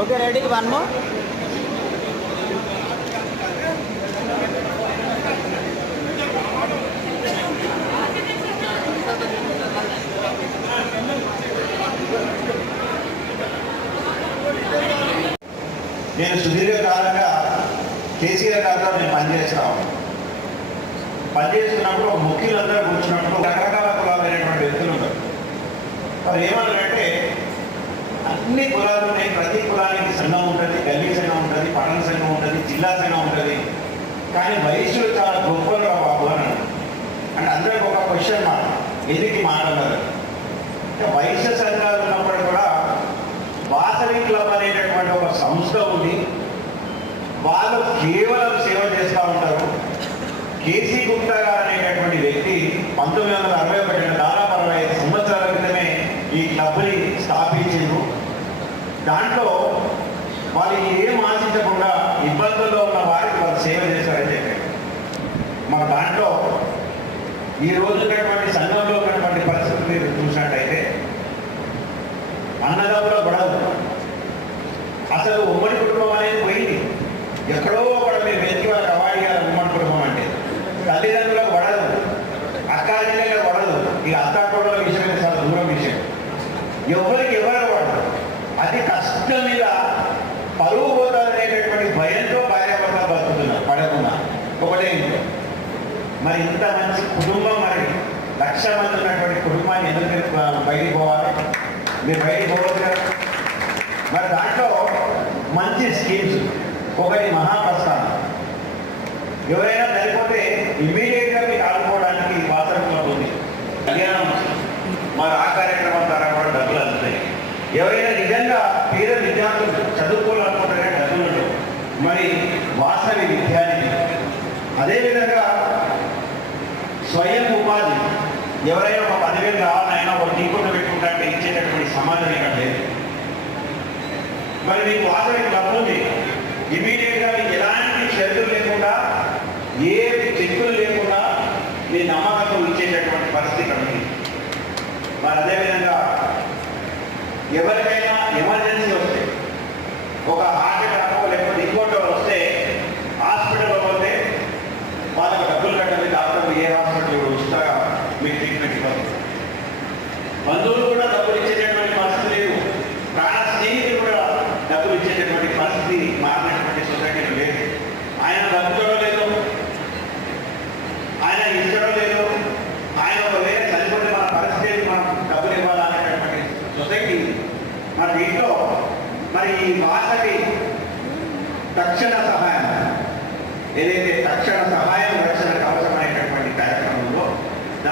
Okay ready one more నేను సుదీర్ఘకాలంగా కేసీఆర్ గారితో నేను పనిచేస్తాను పనిచేస్తున్నప్పుడు ముఖ్యులందరూ కూర్చున్నప్పుడు రకరకాల కులాలైనటువంటి వ్యక్తులు ఉంటారు. వారు ఏమన్నారంటే అన్ని కులాలు ఉన్నాయి. ప్రతి కులానికి సంఘం ఉంటుంది గల్లీ సంఘం ఉంటుంది పట్టణ సంఘం ఉంటుంది జిల్లా సంఘం ఉంటుంది. కానీ వయసులు చాలా గొప్పలు రా బాబు అని అంటే అందరికి ఒక క్వశ్చన్ మాట ఎందుకు మాట్లాడారు వయసు సంఘాలు ఉన్నప్పుడు కూడా వాసవి క్లబ్ అనేటటువంటి ఒక సంస్థ ఉంది. వాళ్ళు కేవలం సేవ చేస్తూ ఉంటారు. కేసీ గుప్తా గారు అనేటటువంటి వ్యక్తి పంతొమ్మిది వందల ఈ రోజు ఉన్నటువంటి సంఘంలో ఉన్నటువంటి పరిస్థితి మీరు చూసినట్టయితే అన్నదంలో గొడవ. అసలు ఉమ్మడి కుటుంబం అనేది పోయింది. ఎక్కడో మీరు బయటకు పోవద్దు కదా మరి దాంట్లో మంచి స్కీమ్స్ ఒకటి మహాప్రస్థానం. ఎవరైనా మరి నీకు ఆల్రెడీ డబ్బు ఉంది. ఇమీడియట్గా ఎలాంటి షరతులు లేకుండా ఏ చెక్కులు లేకుండా నీ నమ్మకం ఇచ్చేటటువంటి పరిస్థితి ఉంది. మరి అదేవిధంగా ఎవరికైనా ఎమర్జెన్సీ వస్తే ఒక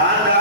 anda.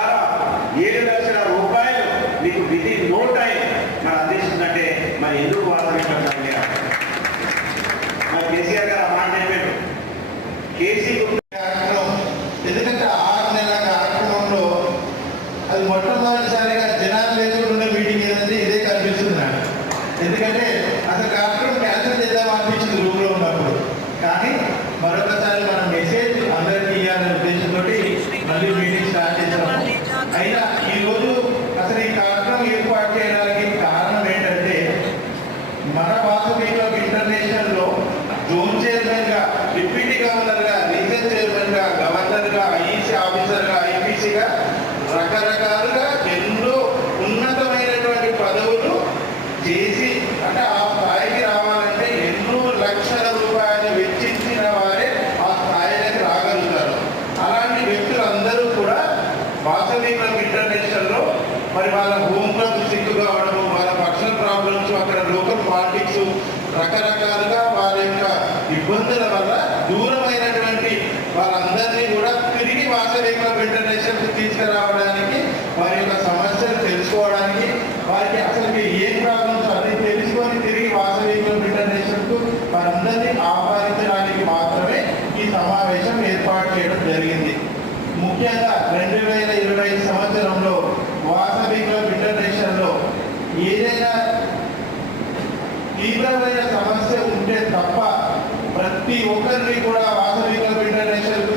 ఏదైనా తీవ్రమైన సమస్య ఉంటే తప్ప ప్రతి ఒక్కరిని కూడా వాసవిక ఇంటర్నేషనల్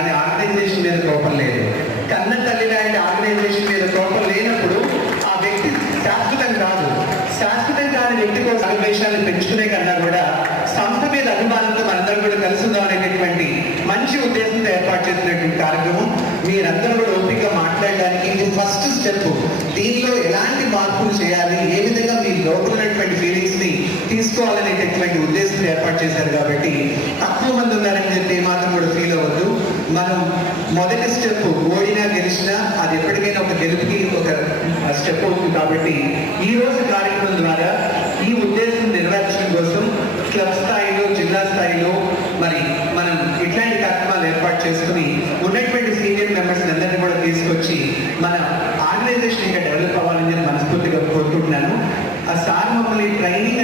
అది ఆర్గనైజేషన్ మీద కోపం లేదు. కన్న తల్లి లాంటి ఆర్గనైజేషన్ మీద కోపం లేనప్పుడు ఆ వ్యక్తి శాశ్వతం కాదు. శాశ్వతం కాని వ్యక్తి కోసం అభివేశాలను పెంచుకునే కన్నా కూడా సంస్థ మీద అనుమానంతో మనందరం కూడా కలుసుందాం అనేటటువంటి మంచి ఉద్దేశంతో ఏర్పాటు చేసినటువంటి కార్యక్రమం. మీరందరూ కూడా ఓపిక మాట్లాడడానికి ఇది ఫస్ట్ స్టెప్ దీనిలో ఎలాంటి మార్పులు చేయాలి? ఏ విధంగా మీ లోపల ఉన్నటువంటి ఫీలింగ్స్ని తీసుకోవాలనేటటువంటి ఉద్దేశంతో ఏర్పాటు చేశారు కాబట్టి తక్కువ మంది ఉన్నారని చెప్పి మాత్రం మనం మొదటి స్టెప్ ఓడినా గెలిచినా అది ఎప్పటికైనా ఒక గెలుపుకి ఒక స్టెప్ అవుతుంది కాబట్టి ఈ రోజు కార్యక్రమం ద్వారా ఈ ఉద్దేశం నిర్వహించడం కోసం క్లబ్ స్థాయిలో జిల్లా స్థాయిలో మరి మనం ఇట్లాంటి కార్యక్రమాలు ఏర్పాటు చేసుకుని ఉన్నటువంటి సీనియర్ మెంబర్స్ అందరినీ కూడా తీసుకొచ్చి మన ఆర్గనైజేషన్ ఇంకా డెవలప్ అవ్వాలని నేను మనస్ఫూర్తిగా కోరుకుంటున్నాను. ఆ సార్ మమ్మల్ని ట్రైనింగ్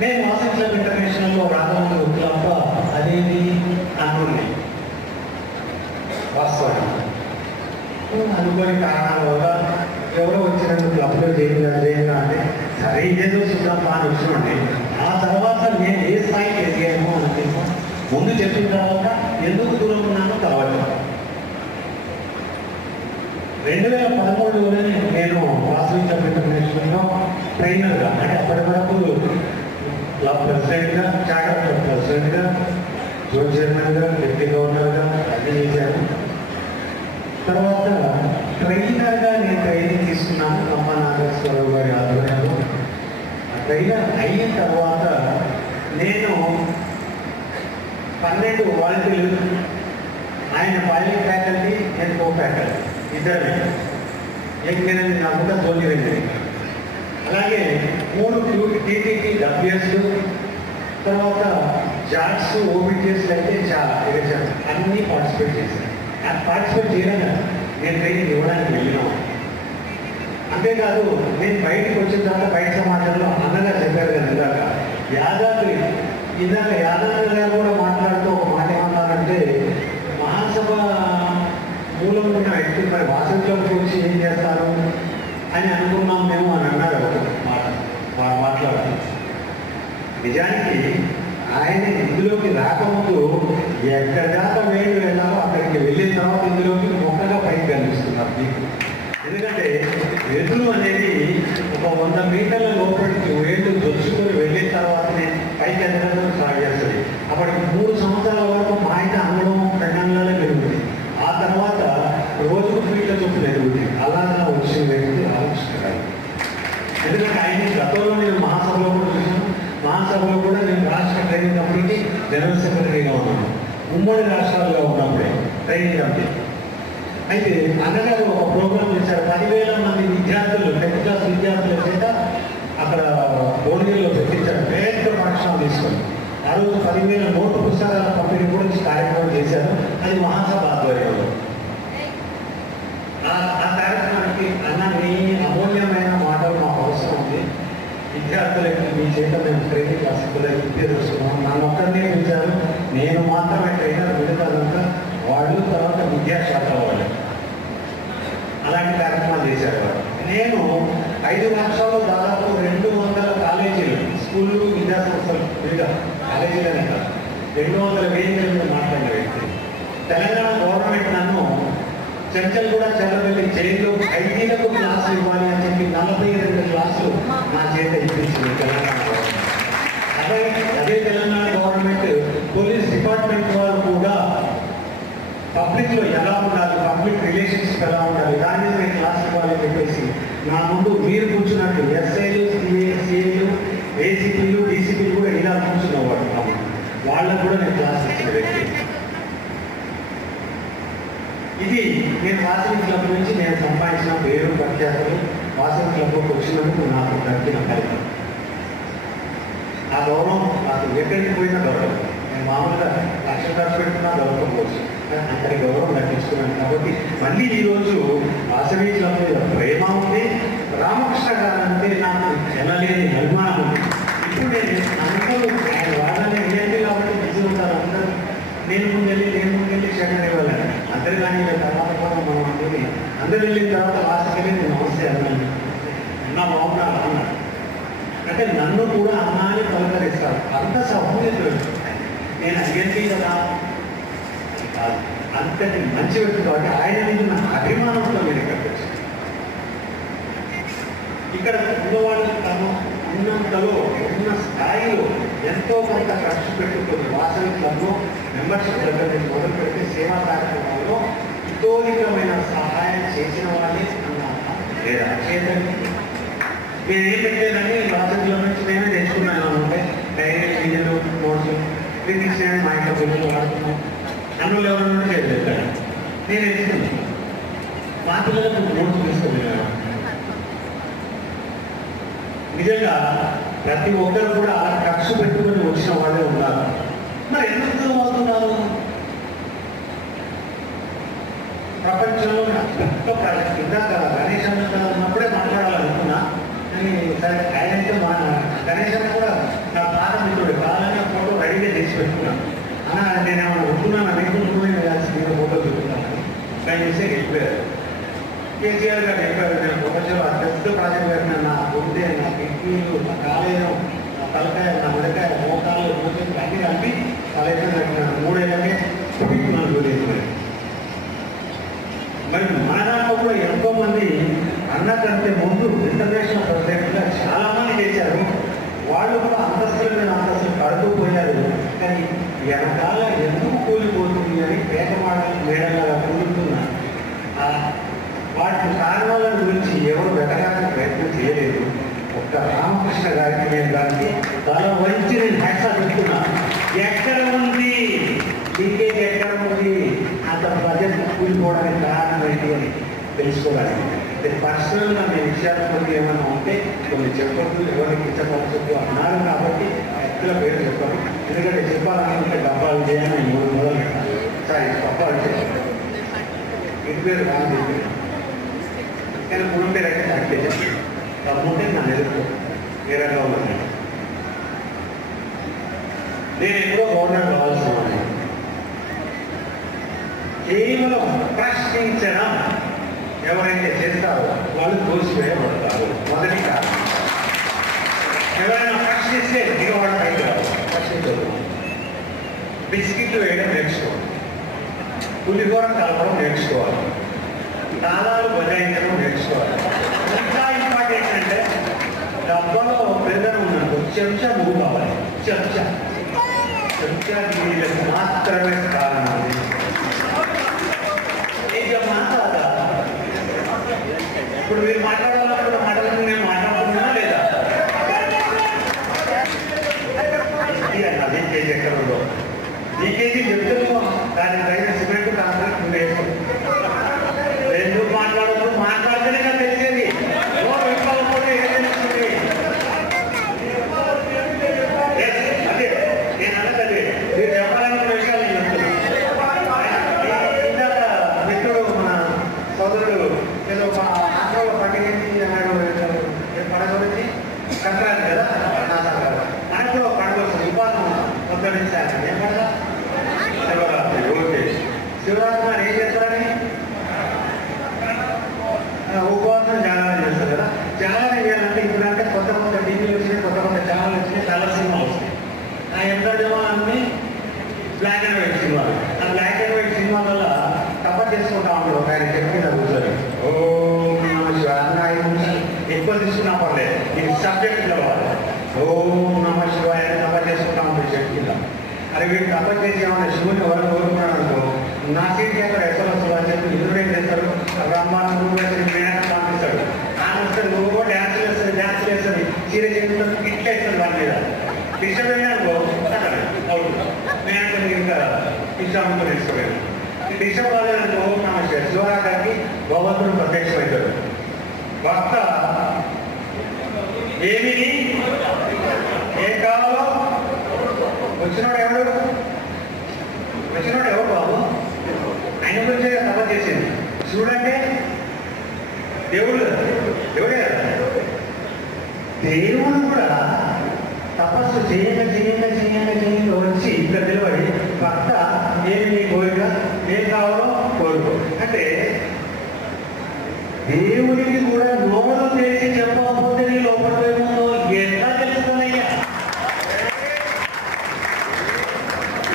నేను వాసన క్లబ్ ఇంటర్నేషనల్లో రాఘవంలో క్లబ్ అదేది అనుకున్నాయి వాస్తవానికి అనుకోని కారణాల వల్ల ఎవరో వచ్చినందుకు క్లబ్లో చేయాలి చేయాలి అంటే సరే ఇదేదో చూద్దామా అని వచ్చినండి ఆ తర్వాత నేను ఏ స్థాయికి ఎదిగాను అని ముందు చెప్పిన తర్వాత ఎందుకు దూరం ఉన్నానో తర్వాత రెండు వేల పదమూడులోనే నేను వాసవి క్లబ్ ఇంటర్నేషనల్లో ట్రైనర్గా అంటే అప్పటి వరకు క్లబ్ ప్రెసిడెంట్గా చాటర్ క్లబ్ ప్రెసిడెంట్గా జోన్ చైర్మన్గా డిప్యూటీ గవర్నర్గా అన్ని చేశాను తర్వాత ట్రైనర్గా నేను ట్రైనింగ్ తీసుకున్నాను. అమ్మ నాగేశ్వరరావు గారి ఆధ్వర్యంలో. ఆ ట్రైనర్ అయిన తర్వాత నేను పన్నెండు వాలంటీర్లు. ఆయన పైలట్ ఫ్యాకల్టీ నేను కో ఫ్యాకల్టీ ఇద్దరు ఇద్దరమే. ఎనిమిది నాకు తొలి వెళ్ళింది అలాగే మూడు టీటీటీ డబ్ల్యూఎస్ తర్వాత జాట్స్ ఓబిటిఎస్ అయితే చా అన్నీ పార్టిసిపేట్ చేశాను ఆ పార్టిసిపేట్ చేయడానికి నేను ట్రైనింగ్ ఇవ్వడానికి వెళ్ళినాను అంతేకాదు నేను బయటకు వచ్చిన తర్వాత బయట సమాజంలో అందంగా చెప్పారు కదా ఇందాక. యాదాద్రి ఇందాక యాదాద్రి గారు కూడా మాట్లాడుతూ ఒక మాట ఏమన్నారంటే మహాసభ మూలం ఉన్న వ్యక్తి మరి వాసంలోకి వచ్చి ఏం చేస్తారు అని అనుకున్నాం మేము అని మాట్లాడాలి నిజానికి ఆయన ఇందులోకి రాకముందు ఎక్కడ దాకా వేలు వెళ్ళాలో అక్కడికి వెళ్ళిన తర్వాత ఇందులోకి మొక్కగా పైకి కనిపిస్తున్నారు మీకు ఎందుకంటే వెదురు అనేది ఒక వంద మీటర్ల లోపలికి వేళ్ళు దొచ్చుకొని వెళ్ళిన తర్వాతనే పైకి ఎదగడం సాగేస్తుంది అప్పటికి మూడు సంవత్సరాల వరకు మా ఆయన అందడం పెళ్ళంగానే పెరుగుతుంది ఆ తర్వాత రోజుకు ఫీట్ల చొప్పున ఎదుగుతుంది అలా అలా వచ్చిన వ్యక్తి ఆలోచిస్తున్నారు ఎందుకంటే ఆయన గతంలో నేను మహాసభలో కూడా చూసాను మహాసభలో కూడా నేను రాష్ట్ర ట్రైనింగ్ కంపెనీకి జనరల్ సెక్రటరీగా ఉన్నాను. ఉమ్మడి రాష్ట్రాల్లో ఉన్నప్పుడే ట్రైనింగ్ కంపెనీ అయితే అన్నగారు ఒక ప్రోగ్రామ్ చేశారు. పదివేల మంది విద్యార్థులు టెన్త్ క్లాస్ విద్యార్థుల చేత అక్కడ భోజనంలో పెట్టించారు పెద్ద పాఠశాల తీసుకొని. ఆ రోజు పదివేల నోటు పుస్తకాల పంపిణీ కూడా కార్యక్రమం చేశారు. అది మహాసభ ఆధ్వర్యంలో. ఆ ఆ కార్యక్రమానికి అన్న మీ అమూల్యమైన మాటలు మాకు అవసరం ఉంది. విద్యార్థులకి మీ చేత మేము ట్రైనింగ్ క్లాసులకు వస్తున్నాం నన్ను ఒక్కరినే పిలిచారు. నేను మాత్రమే ట్రైనర్ మిగతాదంతా వాళ్ళు తర్వాత విద్యాశాఖ వాళ్ళు. అలాంటి కార్యక్రమాలు చేశారు నేను ఐదు లక్షల్లో దాదాపు రెండు వందల కాలేజీలు స్కూళ్ళు విద్యా సంస్థలు వివిధ కాలేజీలనే కాదు. రెండు వందల వేదికల మాట్లాడిన వ్యక్తి. తెలంగాణ గవర్నమెంట్ నన్ను చర్చలు కూడా చెల్లబెట్టి జైల్లో ఖైదీలకు క్లాసులు ఇవ్వాలి అని చెప్పి నలభై రెండు క్లాసులు నా చేత ఇప్పించింది తెలంగాణ అదే అదే తెలంగాణ గవర్నమెంట్ పోలీస్ డిపార్ట్మెంట్ వాళ్ళు కూడా పబ్లిక్లో ఎలా ఉండాలి పబ్లిక్ రిలేషన్స్ ఎలా ఉండాలి దాని మీద నేను క్లాస్ ఇవ్వాలని చెప్పేసి నా ముందు మీరు కూర్చున్నట్టు ఎస్ఐలు సిఏలు ఏసీపీలు డీసీపీలు కూడా ఇలా కూర్చున్నవాడు వాళ్ళు వాళ్ళకు కూడా నేను క్లాస్ ఇచ్చిన వ్యక్తి. ఇది నేను వాసవి క్లబ్ నుంచి నేను సంపాదించిన పేరు ప్రఖ్యాతులు వాసవి క్లబ్కి వచ్చినందుకు నాకు దక్కిన ఫలితం. గౌరవం నాకు ఎక్కడికి పోయినా గౌరవం. నేను మామూలుగా లక్ష ఖర్చు పెట్టుకున్నా గౌరవం కోసం అంతటి గౌరవం దక్కించుకున్నాను కాబట్టి మళ్ళీ ఈరోజు వాసవి మీద ప్రేమ ఉంది. రామకృష్ణ గారు అంటే నాకు ఎనలేని అభిమానం ఉంది. ఇప్పుడు నేను అందరూ ఆయన వాళ్ళని వినండి కాబట్టి బిజీ ఉంటారు అందరూ. నేను ముందెళ్ళి నేను ముందెళ్ళి క్షణం ఇవ్వాలని. అందరు కానీ తర్వాత కూడా మనం అందరినీ అందరు వెళ్ళిన తర్వాత లాస్ట్కి నేను నమస్తే అన్నాను. నా బాగున్నాను అన్నాను అంటే నన్ను కూడా అన్నాని అంత సభ్యులు నేను అడిగండి కదా కాదు అంతటి మంచి వ్యక్తి కాబట్టి ఆయన మీద నా అభిమానంతో మీరు ఇక్కడికి వచ్చారు ఇక్కడ ఉన్నవాళ్ళు తమ ఉన్నంతలో ఉన్న స్థాయిలో ఎంతో కొంత ఖర్చు పెట్టుకుని వాసవి క్లబ్లో మెంబర్షిప్ దగ్గర నుంచి మొదలు పెడితే సేవా కార్యక్రమాల్లో ఇతోలికమైన సహాయం చేసిన వాళ్ళే అన్నా లేదా చేతండి నేనేం ఏం పెట్టేదని వాసవిలో నుంచి నేనే తెచ్చుకున్నాను. క్లినిక్స్ విషయాన్ని మా ఇంట్లో పిల్లలు వాడుతున్నాం అన్నులు ఎవరు నుండి చేస్తాను నేను ఎందుకు? మా పిల్లలకు నోట్స్ తీసుకున్నాను నిజంగా ప్రతి ఒక్కరు కూడా అలా ఖర్చు పెట్టుకుని వచ్చిన వాళ్ళే ఉన్నారు. మరి ఎందుకు దూరం అవుతున్నారు? ప్రపంచంలో పెద్ద ప్రాజెక్ట్ ఇందాక గణేష్ అన్న ఉన్నప్పుడే మాట్లాడాలనుకున్నా కానీ సరే ఆయన మా గణేష్ కూడా నా బాధ రెడీగా చేసి పెట్టుకున్నాను అన్న నేను ఏమైనా ఉంటున్నాను అనుకుంటున్నాను నేను ఫోటో చూపుతున్నాను కానీ చేసే వెళ్ళిపోయారు కేసీఆర్ గారు చెప్పారు నేను ప్రపంచంలో అత్యంత ప్రాజెక్ట్ పెట్టిన నా గుండె నా కిడ్నీలు నా కాలేయం నా తలకాయ నా మెడకాయ మోకాలు మోచేతులు అన్ని కలిపి తలైతే పెట్టిన మూడేళ్ళకే నాకు తెలియదు మరి మన దాంట్లో కూడా ఎంతో అన్న కంటే ముందు ఇంటర్నేషనల్ ప్రెసిడెంట్గా చాలామంది చేశారు వాళ్ళు కూడా అంతస్తుల మీద అంతస్తులు కడుతూ పోయారు. కానీ వెనకాల ఎందుకు కూలిపోతుంది అని పేదవాడ మేడలాగా కూలుతున్నారు ఆ వాటి కారణాల గురించి ఎవరు వెతకాలని ప్రయత్నం చేయలేదు. ఒక్క రామకృష్ణ గారికి నేను దానికి తల వంచి నేను హ్యాట్సా చెప్తున్నా ఎక్కడ ఉంది? లీకేజ్ ఎక్కడ ఉంది? అంత బడ్జెట్ కూలిపోవడానికి కారణం ఏంటి అని తెలుసుకోవాలి. పర్సనల్గా మీ విషయాల ఏమైనా ఉంటే కొన్ని చెప్పొద్దు ఎవరికి ఇచ్చకపోవచ్చు అన్నారు కాబట్టి ఎక్కడ పేరు చెప్పారు ఎందుకంటే చెప్పాలనుకుంటే డబ్బా విజయ అని మూడు మొదలు పెట్టాలి డబ్బా విజయ చేయాలి ఇంటి పేరు రాదు. కానీ మూడు పేరు అయితే నాకు తెలియదు. తమ్ముంటే నన్ను ఎదుర్కో ఏ రకంగా ఉన్నాను నేను ఎప్పుడో గవర్నర్ కావాల్సిన కేవలం ప్రశ్నించడం ఎవరైతే చేస్తారో వాళ్ళు తోసివేయబడతారు. మొదటి కారణం. ఎవరైనా ప్రశ్నిస్తే దిగవాడు పైకి రావు. ప్రశ్నించదు బిస్కెట్లు వేయడం నేర్చుకోవాలి. పులిహోర కలపడం నేర్చుకోవాలి. తాళాలు బజాయించడం నేర్చుకోవాలి. ఇంకా ఇంపార్ట్ ఏంటంటే డబ్బాలో బెదర్ ఉన్నట్టు చెంచా మూవ్ కావాలి. చెంచా. చెంచా వీళ్ళకి మాత్రమే కారణం ఇక మాట్లాడా ఇప్పుడు మీరు మాట్లాడాలనుకున్న మాటలను నేను మాట్లాడుతున్నానా లేదా ఇది అన్నది కేజీ ఎక్కడ ఉందో ఈ కేజీ చెప్తున్నాం దాని పైన సిమెంట్ కాంక్రీట్ ఉండేది రెండు మాట్లాడదు మాట్లాడితేనే కదా తెలిసేది ఓ విప్లవపోతే ఏం తెలుస్తుంది Yes, అదే నేను అన్నది అదే మీరు చెప్పాలనుకున్న విషయాలు నేను చెప్తున్నా. ఇందాక మిత్రుడు మన సోదరుడు ఏదో ఒక ఆంధ్రలో పండుగ అన్నాడు ఏ పండుగ గురించి సంక్రాంతి కదా నా సంక్రాంతి మనకు కూడా ఒక పండుగ వస్తుంది ఉపాసం కొత్త నుంచి ఆయన. ఏం పండుగ శివరాత్రి ఓకే శివరాత్రి మరి ఏం చేస్తారని ఆ, ఉపవాసం జాగారం చేస్తారు కదా జాగారం చేయాలంటే ఇప్పుడు అంటే కొత్త కొత్త టీవీలు వచ్చినాయి కొత్త కొత్త ఛానల్ వచ్చినాయి చాలా సినిమాలు వస్తాయి ఆ ఎంత అన్ని బ్లాక్ అండ్ వైట్ సినిమాలు ఆ బ్లాక్ అండ్ వైట్ సినిమా వల్ల కవర్ చేసుకుంటా ఉంటాడు ఒక ఆయన చెప్పి మీద కూర్చొని ఓ నమ శివాయ అన్న ఐదు నిమిషాలు ఎక్కువ తీసుకున్నా పర్లేదు ఇది సబ్జెక్ట్ కావాలి ఓం నమ శివాయ తప కవర్ చేసుకుంటా ఉంటాడు చెట్టు కింద. అరే వీడు తప చేసి ఏమన్నా శివుని ఎవరు కోరుకున్నాడు అనుకో నా సీట్కి అక్కడ వస్తుంది అని చెప్పి ఇంద్రుడు ఏం చేస్తారు బ్రహ్మాండం మేనక పంపిస్తాడు ఆమె వస్తాడు నువ్వు కూడా డ్యాన్స్ వేస్తుంది డ్యాన్స్ వేస్తుంది చీర చేస్తుంది ఇట్లా ఇస్తాడు దాని మీద. డిస్టర్బ్ అయినాకో అవును నేను ఇంకా ఇష్టాంతో తీసుకోలేదు. డిస్టర్బ్ కాలేదనుకో నా శివరాత్రికి భగవంతుడు ప్రత్యక్షమవుతాడు. భక్త ఏమిది? ఏం కావాలో వచ్చినాడు ఎవడు? వచ్చినాడు ఎవడు బాబు? ఆయన గురించే తప చేసింది. చూడండి. దేవుడు దేవుడే దేవుడు కూడా తపస్సు చేయక చేయక చేయక చేయక వచ్చి ఇక్కడ నిలబడి భర్త ఏమి నీ కోరిక ఏం కావాలో కోరుకో. అంటే దేవుడికి కూడా నోరు చేసి చెప్పకపోతే నీ లోపల ఏముందో ఎట్లా తెలుస్తుందయ్యా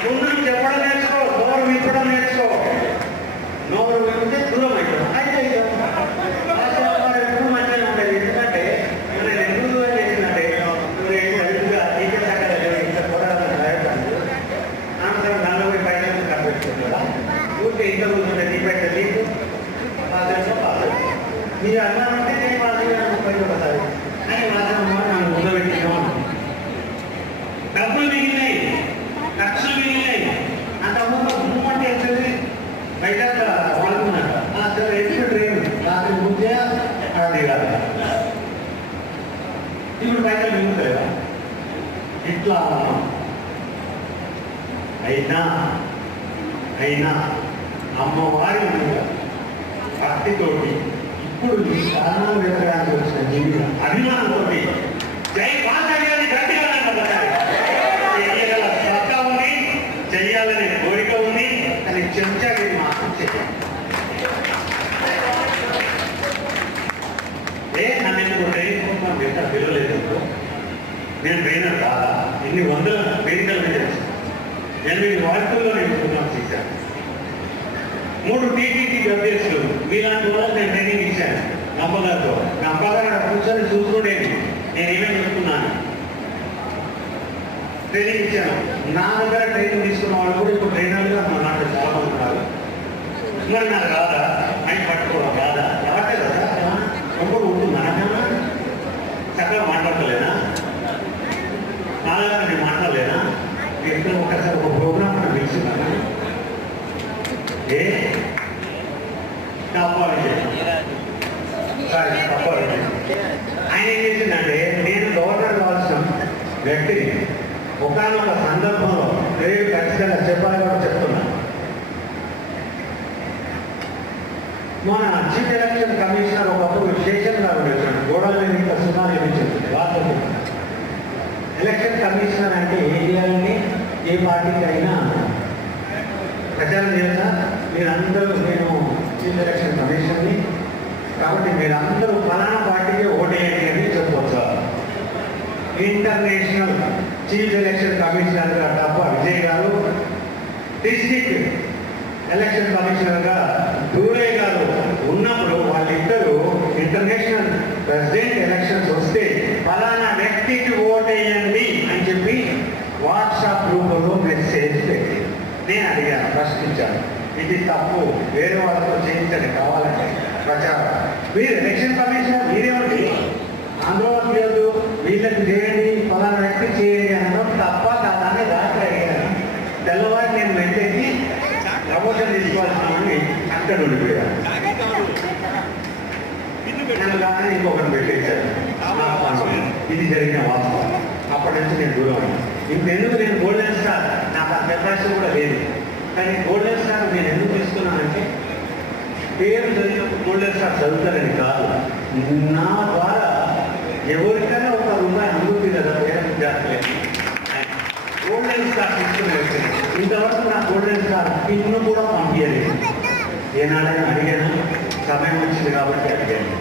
ముందు నువ్వు చెప్పడం నేర్చుకో నోరు విప్పడం నేర్చుకో ఇంత కూర్చుంటే నీ పెట్ట నీకు పాత్రలో పాత్ర మీరు అన్నారంటే నేను పాత్ర ముప్పై ఒకసారి అని మాత్రం నన్ను ముందబెట్టినాం డబ్బులు మిగిలినాయి ఖర్చులు మిగిలినాయి అంత ముందు మూమెంట్ వేసేది బయట వాడుకున్నాడు అసలు ఎప్పుడు ట్రైన్ రాత్రి ముందే అది కాదు ఇప్పుడు బయట మిగులుతాయా ఇట్లా అయినా అయినా అమ్మవారి భక్తితోటి ఇప్పుడు ఈ కారణాలు వెతకడానికి వచ్చిన జీవితం అభిమానంతో జై మాతాజీ గట్టిగా చెయ్యగల సత్తా ఉంది చెయ్యాలనే కోరిక ఉంది అని చెంచాలి మాత్రం చేయాలి ఏ నన్ను ట్రైన్ కోసం ఎంత పిల్లలేదు నేను ట్రైనర్ కాదా ఎన్ని వందల ఎనిమిది వార్తల్లో నేను ప్రోగ్రామ్స్ ఇచ్చాను మూడు టీటీటీ అభ్యర్థులు మీలాంటి వాళ్ళకి నేను ట్రైనింగ్ ఇచ్చాను నమ్మగారితో నమ్మగారు అక్కడ కూర్చొని చూసుకునేది నేను. ఏమేమి చెప్తున్నాను? ట్రైనింగ్ ఇచ్చాను. నా దగ్గర ట్రైనింగ్ తీసుకున్న వాళ్ళు కూడా ఇప్పుడు ట్రైనర్గా మా నాన్న చాలా మంది ఉన్నారు. మరి నాకు రాదా? ఆయన పట్టుకోవడం రాదా? రావట్లేదు కదా? ఒకడు ఉంటుంది మనకన్నా చక్కగా మాట్లాడలేనా నాన్నగారు నేను మాట్లాడలేనా ఒకసారి ఒక ప్రోగ్రామ్ నాకు పిలుచున్నాను ఏ ఆయన ఏం చేసిందంటే నేను గవర్నర్ కావాల్సిన వ్యక్తిని ఒకనొక సందర్భంలో నేను ఖచ్చితంగా చెప్పాలి కూడా చెప్తున్నాను మన చీఫ్ ఎలక్షన్ కమిషనర్ ఒకప్పుడు శేషన్ గారు వచ్చాడు గోడల మీద ఇంకా సున్నా లభించింది వార్తలు ఎలక్షన్ కమిషనర్ అంటే ఏరియాలని ఏ పార్టీకి అయినా ప్రచారం చేయాలా? మీరందరూ నేను చీఫ్ ఎలక్షన్ కమిషన్ని కాబట్టి మీరందరూ ఫలానా పార్టీకి ఓటేయండి అని చెప్పవచ్చు ఇంటర్నేషనల్ చీఫ్ ఎలక్షన్ కమిషనర్గా డబ్బు తప్ప విజయ్ గారు డిస్టిక్ ఎలక్షన్ కమిషనర్గా దూరే గారు ఉన్నప్పుడు వాళ్ళిద్దరూ ఇంటర్నేషనల్ ప్రెసిడెంట్ ఎలక్షన్స్ వస్తే ఫలానా వ్యక్తికి ఓటేయండి అని చెప్పి వాట్సాప్ రూపంలో మెసేజ్ పెట్టి నేను ప్రశ్నించారు ఇది తప్పు. వేరే వాళ్ళతో చేయించండి. కావాలంటే ప్రచారం. మీరు ఎలక్షన్ కమిషన్ మీరేమండి ఆందోళన చేయొద్దు. వీళ్ళకి చేయండి ఫలానా వ్యక్తి చేయండి అనడం తప్ప దాన్ని రాత్రి అడిగాను తెల్లవారు నేను వెంటకి ప్రమోషన్ తీసుకోవాల్సిన అక్కడ ఉండిపోయాను. నన్ను కానీ ఇంకొకటి పెట్టేశారు ఇది జరిగిన వాస్తవం. అప్పటి నుంచి నేను దూరం అయ్యాను. ఇంకెందుకు నేను గోల్డెన్ స్టార్ నాకు ఆ కెపాసిటీ కూడా లేదు. కానీ గోల్డెన్ స్టార్ నేను ఎందుకు తీసుకున్నానంటే పేరు చదివినప్పుడు గోల్డెన్ స్టార్ చదువుతారని కాదు. నా ద్వారా ఎవరికైనా ఒక రూపాయి అందుతుంది కదా పేరు విద్యార్థులే గోల్డెన్ స్టార్ తీసుకుని వచ్చాను ఇంతవరకు నా గోల్డెన్ స్టార్ పిన్ను కూడా పంపించలేదు. ఏనాడైనా అడిగాను సమయం వచ్చింది కాబట్టి అడిగాను.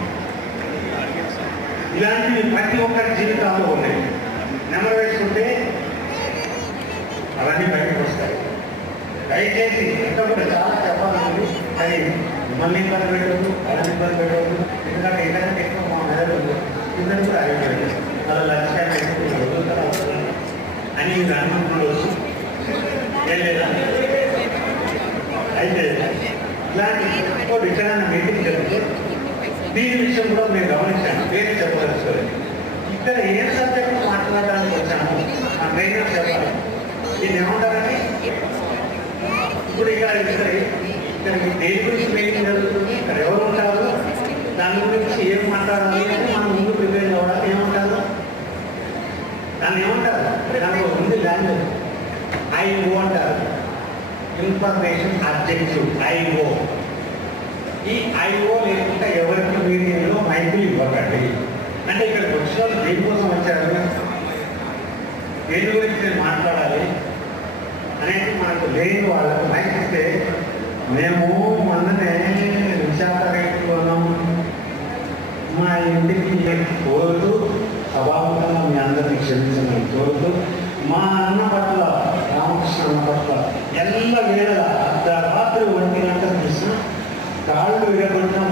ఇలాంటివి ప్రతి ఒక్కరి జీవితాల్లో ఉన్నాయి. నెంబర్ దయచేసి ఇంకా కూడా చాలా చెప్పాలండి కానీ మిమ్మల్ని ఇబ్బంది పెట్టవద్దు వాళ్ళని ఇబ్బంది పెట్టవద్దు ఎందుకంటే ఇంటర్నెట్ ఎక్కువ మా మెదడు ఇద్దరు కూడా అయిపోయింది వాళ్ళ లక్ష్యాన్ని అని మీరు అనుకుంటున్నారు. అయితే ఇలాంటి ఇంకోటి ఇక్కడ మీటింగ్ జరిగితే దీని విషయం కూడా మేము గమనించాను పేరు చెప్పదలుచుకోలేదు ఇక్కడ ఏ సబ్జెక్ట్ మాట్లాడడానికి వచ్చాము ఆ ట్రైనర్ చెప్పాలి. నేను ఏమంటారు? ఇప్పుడు ఇక్కడ ఇక్కడ ఇక్కడ దేని గురించి మీటింగ్ జరుగుతుంది? ఇక్కడ ఎవరు ఉంటారు? దాని గురించి ఏం మాట్లాడాలి? అని మనం ముందు ప్రిపేర్ అవ్వాలి ఏమంటారు? దాన్ని ఏమంటారు? దాంట్లో ఉంది లాంగ్వేజ్ ఐఓ అంటారు. ఇన్ఫర్మేషన్ అబ్జెక్టివ్ ఐఓ ఈ ఐఓ లేకుండా ఎవరికి మీడియంలో మైకులు ఇవ్వకండి. అంటే ఇక్కడికి వచ్చిన వాళ్ళు దేనికోసం వచ్చారు? దేని గురించి నేను మాట్లాడాలి? అనేది మనకు లేని వాళ్ళకు నైతే మేము మొన్ననే విశాఖపట్నంలోనూ మా ఇంటికి కోరుతూ స్వభావంగా మీ అందరినీ క్షమించమని కోరుతూ మా అన్న పట్ల రామకృష్ణ అన్న పట్ల ఎల్ల వేళ అర్ధరాత్రి ఒంటి గంట కృష్ణ కాళ్ళు విడగొట్టిన